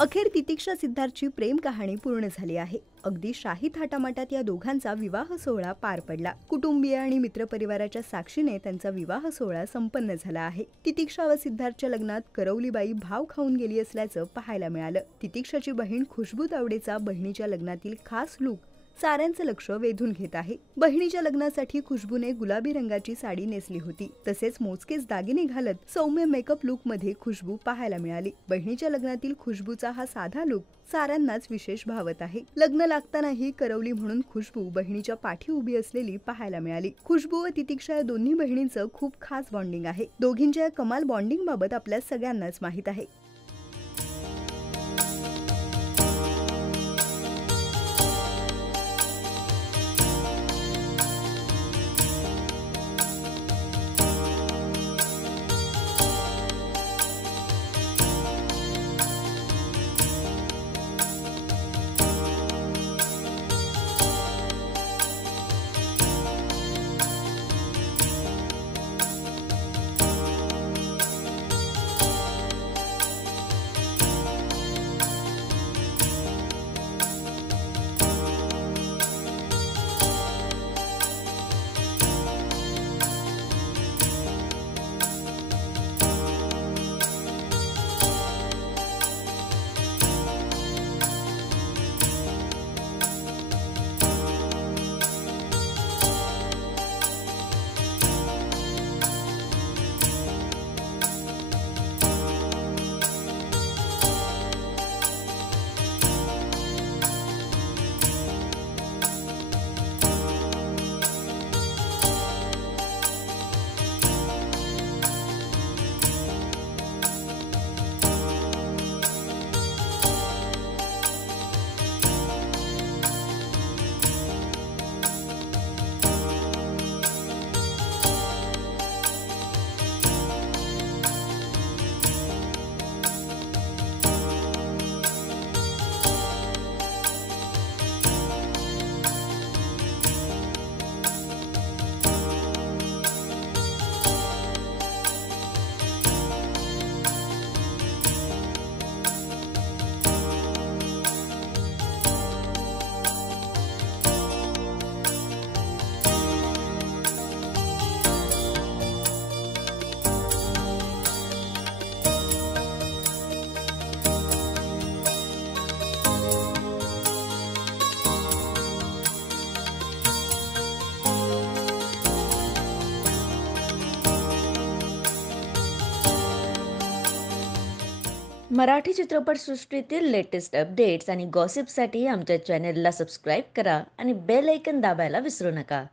अखेर तितिक्षा सिद्धार्थची प्रेम कहाणी पूर्ण झाली आहे। अगदी शाही थाटामाटात या दोघांचा विवाह सोहळा पार पडला। कुटुंबीय आणि मित्रपरिवाराच्या साक्षीने त्यांचा विवाह सोहळा संपन्न झाला आहे। तितिक्षा व सिद्धार्थच्या लग्नात करवलीबाई भाव खाऊन गेली असल्याचं पाहायला मिळालं। तितिक्षाची बहीण खुशबू तावडेचा बहिणीच्या लग्नातील खास लूक साऱ्यांचं लक्ष वेधून घेत आहे। बहिणीच्या लग्नासाठी खुशबूने गुलाबी रंगाची साडी नेसली होती। तसेच मोजकेच दागिने घालत सौम्य मेकअप लुक मध्ये खुशबू पाहायला मिळाली। बहिणीच्या लग्नातील खुशबूचा हा साधा लुक साऱ्यांनाच विशेष भावत आहे। लग्न लागतानाही करवली म्हणून खुशबू बहिणीच्या पाठी उभी असलेली पाहायला मिळाली। खुशबू व तितिक्षा या दोन्ही बहिणींचं खूप खास बॉन्डिंग आहे। दोघींच्या या कमाल बॉन्डिंग बाबत आपल्या सगळ्यांनाच माहित आहे। मराठी चित्रपटसृष्टीतील लेटेस्ट अपडेट्स आणि गॉसिपसाठी आमच्या चॅनेलला सबस्क्राईब करा आणि बेल ऐकन दाबायला विसरू नका।